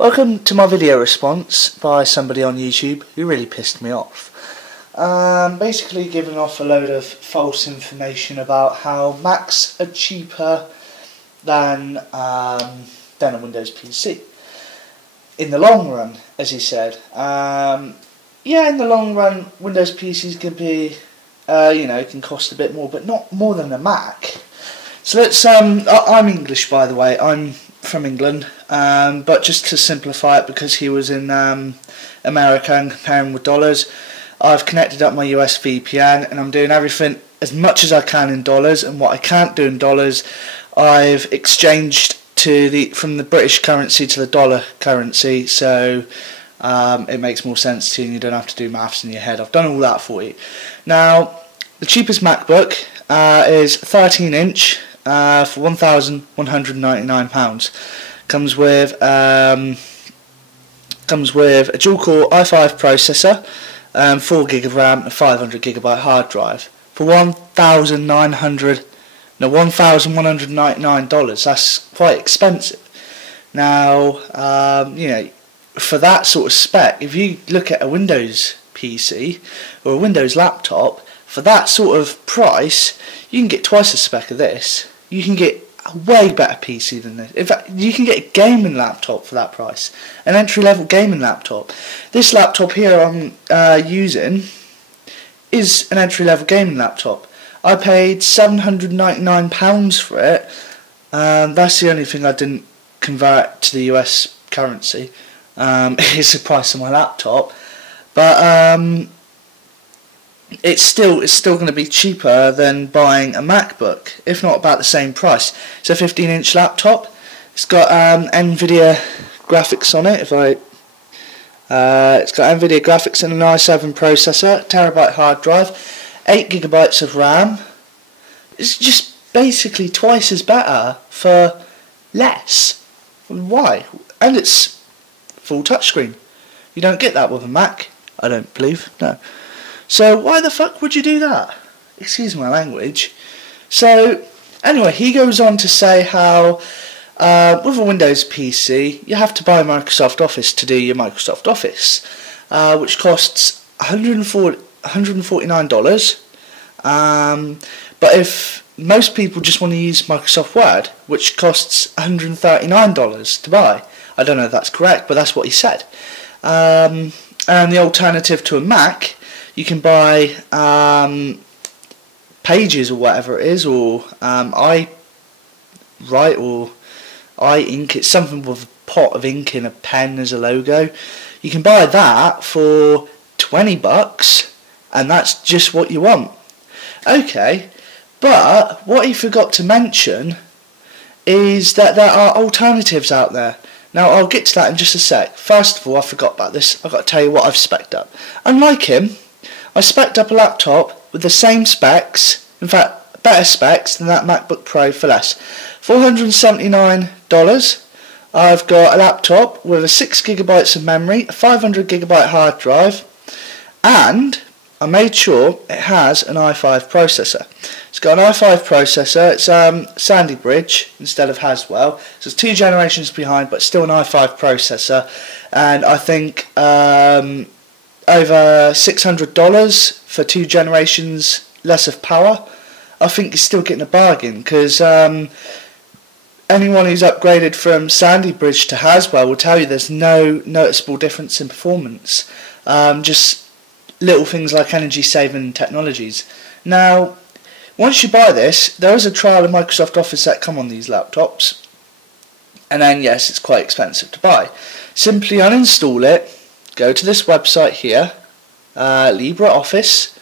Welcome to my video response by somebody on YouTube who really pissed me off. Basically giving off a load of false information about how Macs are cheaper than a Windows PC. In the long run, as he said. Yeah, in the long run, Windows PCs can be, can cost a bit more, but not more than a Mac. So let's, I'm English, by the way. I'm from England, but just to simplify it, because he was in America and comparing with dollars, I've connected up my US VPN and I'm doing everything as much as I can in dollars, and what I can't do in dollars I've exchanged from the British currency to the dollar currency, so it makes more sense to you and you don't have to do maths in your head. I've done all that for you. Now, the cheapest MacBook is 13-inch for £1,199. Comes with a dual-core i5 processor, 4GB of RAM, and a 500GB hard drive for $1,199. That's quite expensive. Now, for that sort of spec, if you look at a Windows PC or a Windows laptop, for that sort of price, you can get twice the spec of this. You can get a way better PC than this. In fact, you can get a gaming laptop for that price. An entry-level gaming laptop. This laptop here I'm using is an entry-level gaming laptop. I paid £799 for it. That's the only thing I didn't convert to the US currency. It's the price of my laptop. But it's still going to be cheaper than buying a MacBook, if not about the same price. It's a 15-inch laptop. It's got NVIDIA graphics on it. It's got NVIDIA graphics and an i7 processor, terabyte hard drive, 8GB of RAM. It's just basically twice as better for less. Why? And it's full touchscreen. You don't get that with a Mac, I don't believe. No. So why the fuck would you do that? Excuse my language. So anyway, he goes on to say how with a Windows PC you have to buy Microsoft Office to do your Microsoft Office, which costs $149. But if most people just want to use Microsoft Word, which costs $139 to buy. I don't know if that's correct, but that's what he said. And the alternative to a Mac, you can buy Pages or whatever it is, or iWrite or iInk. It's something with a pot of ink and a pen as a logo. You can buy that for $20, and that's just what you want. Okay, but what he forgot to mention is that there are alternatives out there. Now, I'll get to that in just a sec. First of all, I forgot about this. I've got to tell you what I've spec'd up. Unlike him, I spec'd up a laptop with the same specs, in fact, better specs than that MacBook Pro for less. $479. I've got a laptop with a 6GB of memory, a 500GB hard drive, and I made sure it has an i5 processor. It's got an i5 processor. It's Sandy Bridge instead of Haswell. So it's 2 generations behind, but still an i5 processor. And I think over $600 for 2 generations less of power. I think you're still getting a bargain, because anyone who's upgraded from Sandy Bridge to Haswell will tell you there's no noticeable difference in performance. Just little things like energy saving technologies. Now, once you buy this, there is a trial of Microsoft Office that come on these laptops, and then yes, it's quite expensive to buy. Simply uninstall it, go to this website here, LibreOffice,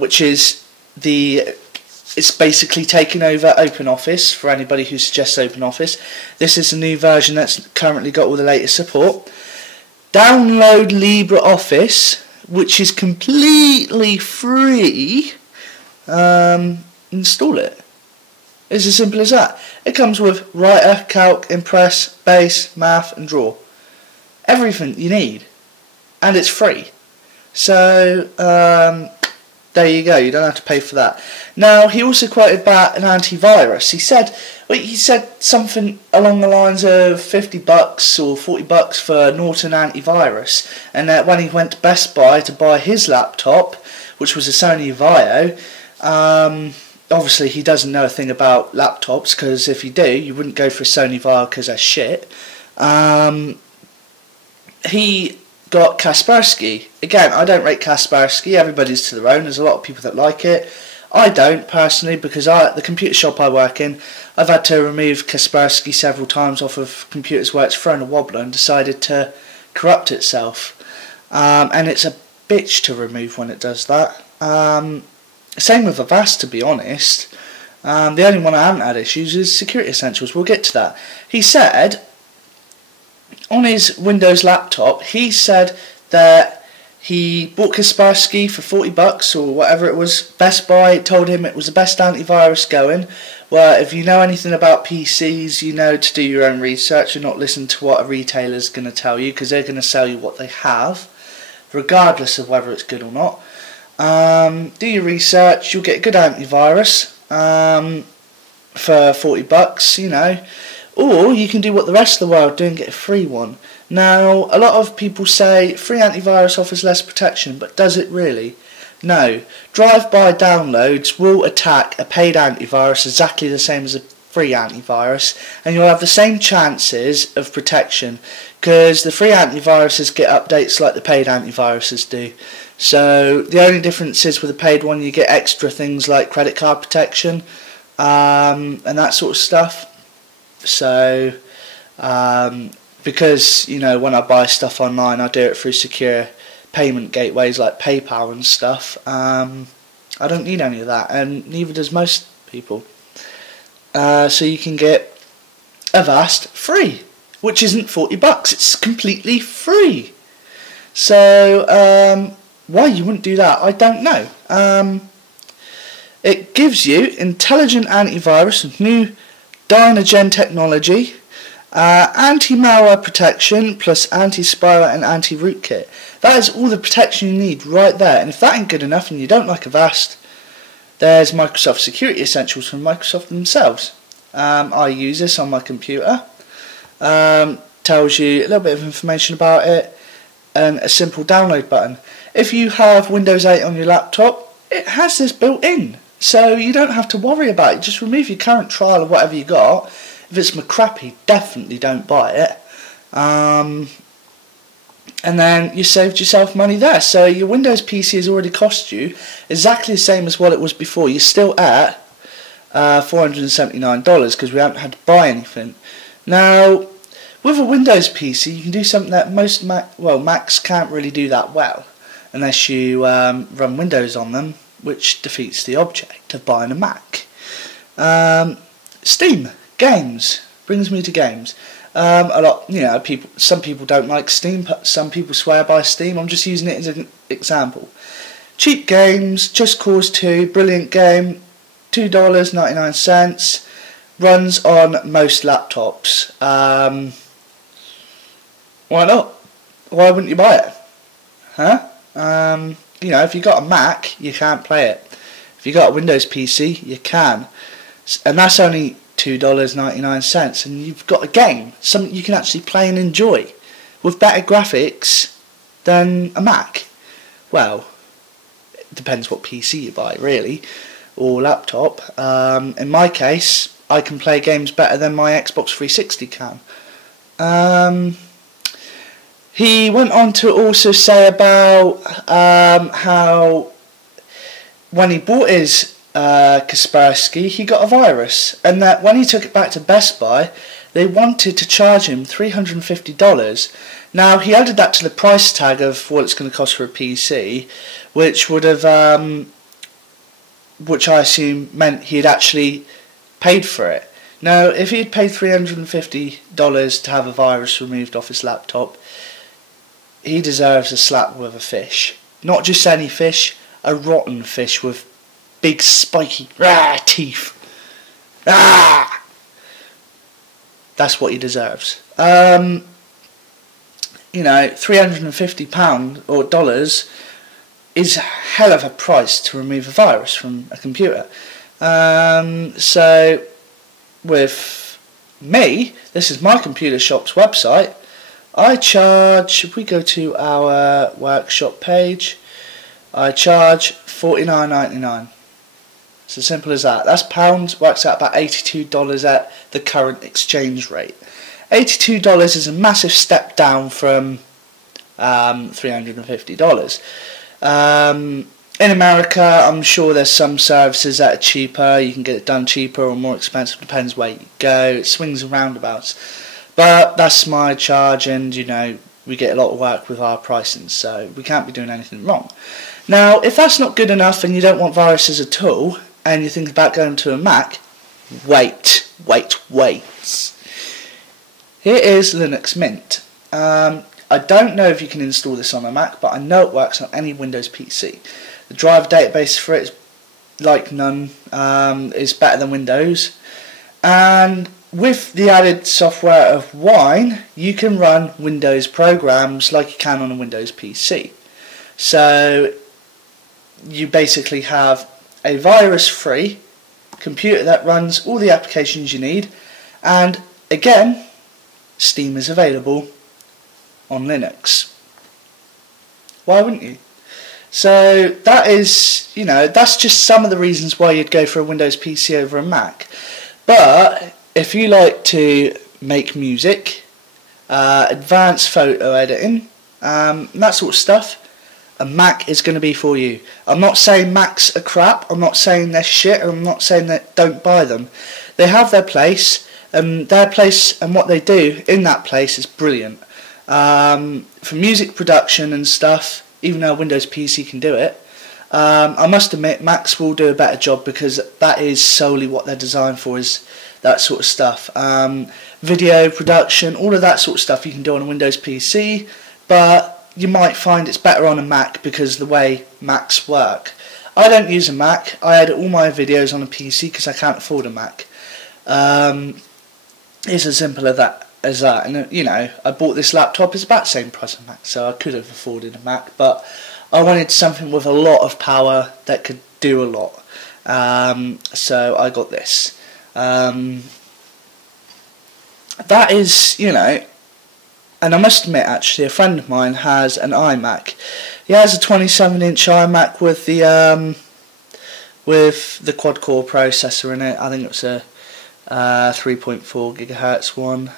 which is it's basically taking over OpenOffice for anybody who suggests OpenOffice. This is a new version that's currently got all the latest support. Download LibreOffice, which is completely free. Install it. It's as simple as that. It comes with Writer, Calc, Impress, Base, Math and Draw. Everything you need. And it's free. So, There you go. You don't have to pay for that. Now, he also quoted about an antivirus. He said something along the lines of $50 or $40 for Norton Antivirus, and that when he went to Best Buy to buy his laptop, which was a Sony Vaio, obviously he doesn't know a thing about laptops, because if you do, you wouldn't go for a Sony Vaio because they're shit. He got Kaspersky. Again, I don't rate Kaspersky. Everybody's to their own. There's a lot of people that like it. I don't personally, because the computer shop I work in, I've had to remove Kaspersky several times off of computers where it's thrown a wobbler and decided to corrupt itself. And it's a bitch to remove when it does that. Same with Avast, to be honest. The only one I haven't had issues is Security Essentials. We'll get to that. He said on his Windows laptop, he said that he bought Kaspersky for $40 or whatever it was. Best Buy told him it was the best antivirus going. Well, if you know anything about PCs, you know to do your own research and not listen to what a retailer's going to tell you, because they're going to sell you what they have, regardless of whether it's good or not. Do your research. You'll get a good antivirus for $40, you know. Or you can do what the rest of the world do and get a free one. Now, a lot of people say free antivirus offers less protection, but does it really? No. Drive-by downloads will attack a paid antivirus exactly the same as a free antivirus, and you'll have the same chances of protection, because the free antiviruses get updates like the paid antiviruses do. So the only difference is with the paid one you get extra things like credit card protection and that sort of stuff. So because, you know, when I buy stuff online, I do it through secure payment gateways like PayPal and stuff. I don't need any of that, and neither does most people. So you can get Avast free, which isn't $40. It's completely free. So why you wouldn't do that, I don't know. It gives you intelligent antivirus with new Dynagen technology, anti-malware protection, plus anti-spyware and anti-rootkit. That is all the protection you need right there. And if that ain't good enough and you don't like Avast, there's Microsoft Security Essentials from Microsoft themselves. I use this on my computer. Tells you a little bit of information about it and a simple download button. If you have Windows 8 on your laptop, it has this built in, so you don't have to worry about it. Just remove your current trial of whatever you got. If it's crappy, definitely don't buy it. And then you saved yourself money there. So your Windows PC has already cost you exactly the same as what it was before. You're still at $479 because we haven't had to buy anything. Now, with a Windows PC, you can do something that most Macs can't really do that well, unless you run Windows on them, which defeats the object of buying a Mac. Steam games brings me to games. A lot, you know, some people don't like Steam, some people swear by Steam. I'm just using it as an example. Cheap games, Just Cause 2, brilliant game, $2.99, runs on most laptops. Why not? Why wouldn't you buy it? Huh? You know, if you got a Mac, you can't play it. If you got a Windows PC, you can. And that's only $2.99, and you've got a game, something you can actually play and enjoy, with better graphics than a Mac. Well, it depends what PC you buy, really, or laptop. In my case, I can play games better than my Xbox 360 can. He went on to also say about how when he bought his Kaspersky, he got a virus, and that when he took it back to Best Buy, they wanted to charge him $350. Now, he added that to the price tag of what it's going to cost for a PC, which would have, which I assume meant he had actually paid for it. Now, if he had paid $350 to have a virus removed off his laptop, he deserves a slap with a fish. Not just any fish, a rotten fish with big spiky teeth. That's what he deserves. You know, £350 or dollars is a hell of a price to remove a virus from a computer. So with me, this is my computer shop's website. I charge, if we go to our workshop page, I charge $49.99. It's as simple as that. That's pounds, works out about $82 at the current exchange rate. $82 is a massive step down from $350. In America, I'm sure there's some services that are cheaper. You can get it done cheaper or more expensive, depends where you go. It swings and roundabouts. But that's my charge, and you know, we get a lot of work with our pricing, so we can't be doing anything wrong. Now, if that's not good enough and you don't want viruses at all, and you think about going to a Mac, wait. Here is Linux Mint. I don't know if you can install this on a Mac, but I know it works on any Windows PC. The driver database for it is like none, is better than Windows. And with the added software of Wine, you can run Windows programs like you can on a Windows PC. So you basically have a virus-free computer that runs all the applications you need, and again, Steam is available on Linux. Why wouldn't you? So that is, you know, that's just some of the reasons why you'd go for a Windows PC over a Mac. But if you like to make music, advanced photo editing, that sort of stuff, a Mac is going to be for you. I'm not saying Macs are crap, I'm not saying they're shit, and I'm not saying that don't buy them. They have their place, and what they do in that place is brilliant. For music production and stuff, even though Windows PC can do it, I must admit Macs will do a better job, because that is solely what they're designed for, is that sort of stuff. Video production, all of that sort of stuff you can do on a Windows PC, but you might find it's better on a Mac because of the way Macs work. I don't use a Mac. I edit all my videos on a PC because I can't afford a Mac. It's as simple as that. And you know, I bought this laptop. It's about the same price as a Mac, so I could have afforded a Mac, but I wanted something with a lot of power that could do a lot. So I got this. That is, you know. And I must admit, actually, a friend of mine has an iMac. He has a 27-inch iMac with the quad-core processor in it. I think it's a 3.4 gigahertz one.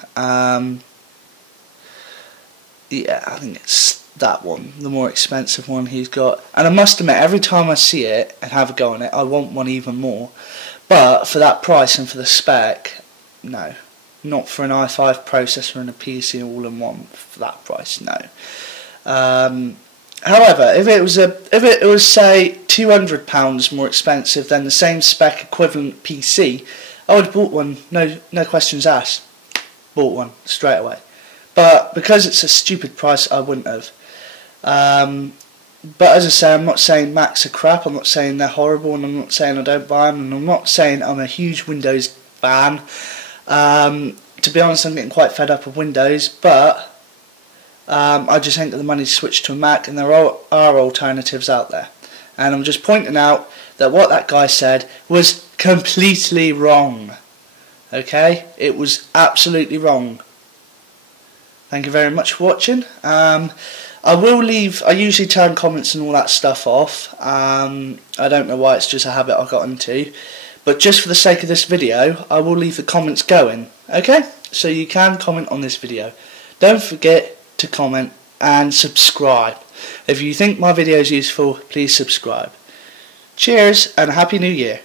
Yeah, I think it's that one, the more expensive one he's got. And I must admit, every time I see it and have a go on it, I want one even more. But for that price and for the spec, no. Not for an i5 processor and a PC all in one for that price, no. However, if it was say £200 more expensive than the same spec equivalent PC, I would have bought one. No questions asked. Bought one straight away. But because it's a stupid price, I wouldn't have. But as I say, I'm not saying Macs are crap. I'm not saying they're horrible, and I'm not saying I don't buy them, and I'm not saying I'm a huge Windows fan. To be honest, I'm getting quite fed up with Windows, but I just ain't got the money to switch to a Mac, and there are alternatives out there. And I'm just pointing out that what that guy said was completely wrong. Okay? It was absolutely wrong. Thank you very much for watching. I usually turn comments and all that stuff off. I don't know why, it's just a habit I've got into. But just for the sake of this video, I will leave the comments going. Okay? So you can comment on this video. Don't forget to comment and subscribe. If you think my video is useful, please subscribe. Cheers and Happy New Year.